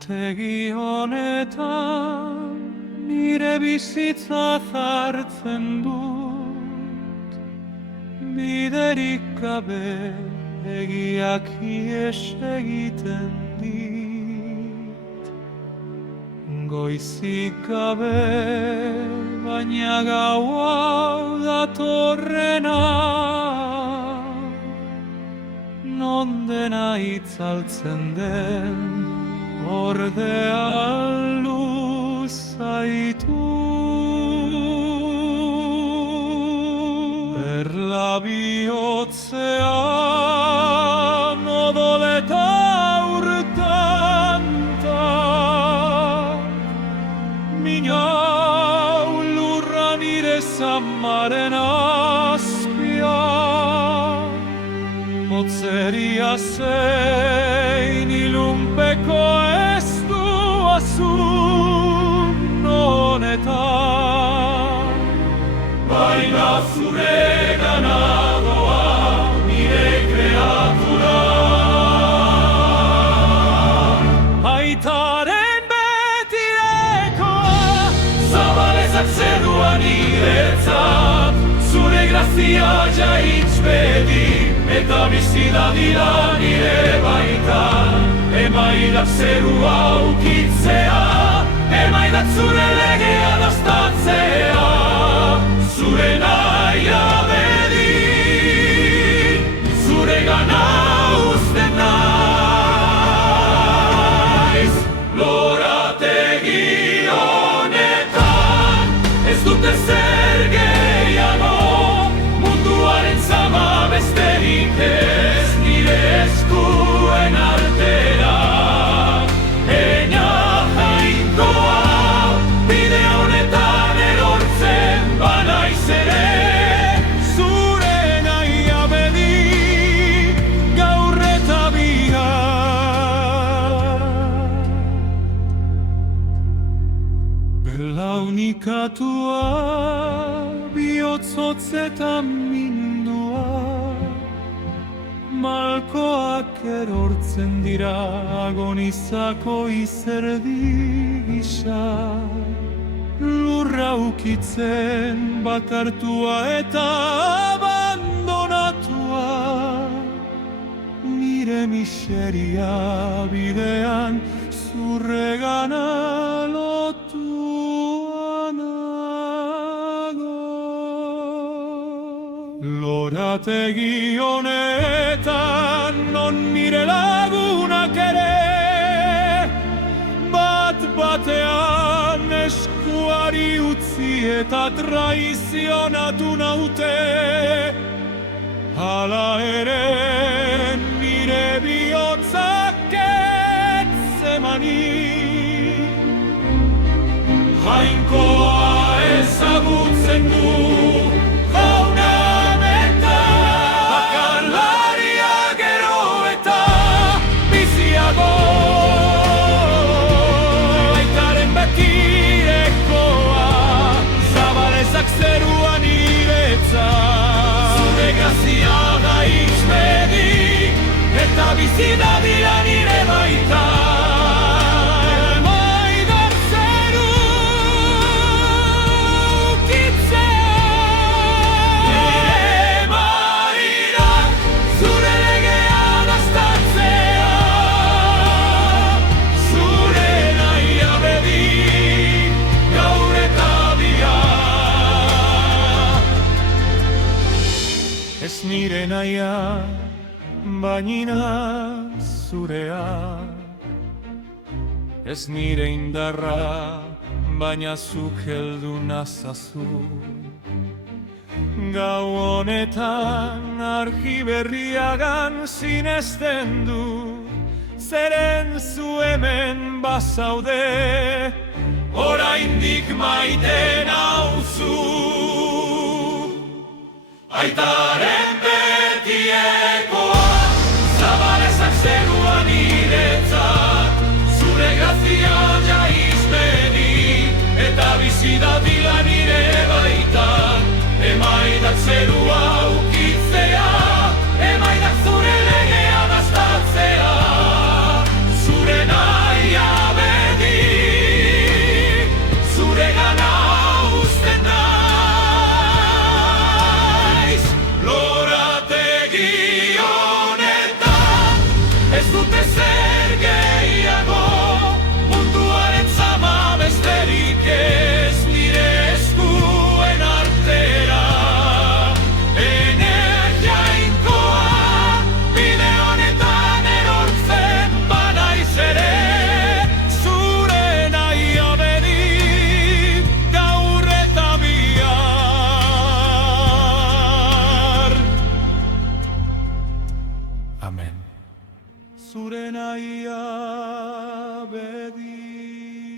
Lorategi honetan nire bizitza zartzen dut, biderik gabe egiak ihes egiten dit. Goizik gabe baina gaua datorrena, non dena itzaltzen den ordea lu zaitu. Berla bihotzean odoleta urtanta, minau lurra nire zamaren azpian, motzeria zein ilunpeko ez du azun honetan. Baina zuregana doa nire kreatura, aitaren betirekoa, zabalezak zerua niretzat, zure grazia jaitz bedi, eta bizida dira nire baitan. Emaidak zerua ukitzea, emaidak zure legea dastatzea, zure nahia bedi, zure gana uzten naiz. Lorategi honetan ez dute zer gehiago, munduaren zama besterik ez nire eskuen artera. Eina jainkoa bide honetan erortzen banaiz ere, zure nahia bedi gaur eta bihar. Belaunikatua bihotzotzetan mindua, malkoak erortzen dira agonizako izerdi gisa. Lurra ukitzen bakartua eta abandonatua, nire miseria bidean zurregana lotua nago. Lorategi honetan non nire lagunak ere, bat batean eskuari utzi eta traizionatu naute. Hala ere nire bihotzak ez zemanik, jainkoa ezagutzen du. Zerua niretzat, zure grazia gaitz bedi, eta bizida dira nire baitan. Emaidak zeru ukitzen, emaidak zure legea dastatzea, zure nahia bedi gaur eta bihar. Ez nire nahia, baina zurea, ez nire indarra, baina zuk heldu nazazu. Gau honetan argi berriagan sinesten du, zeren zu hemen bazaude, oraindik maite nauzu. Aitaren betiekoa, zabalezak zerua niretzat, zure grazia jaitz bedi, eta bizida dila nire baitan. Emaidak zerua ukitzea, emaidak zure legea dastatzea, zure nahia zure nahia bedi.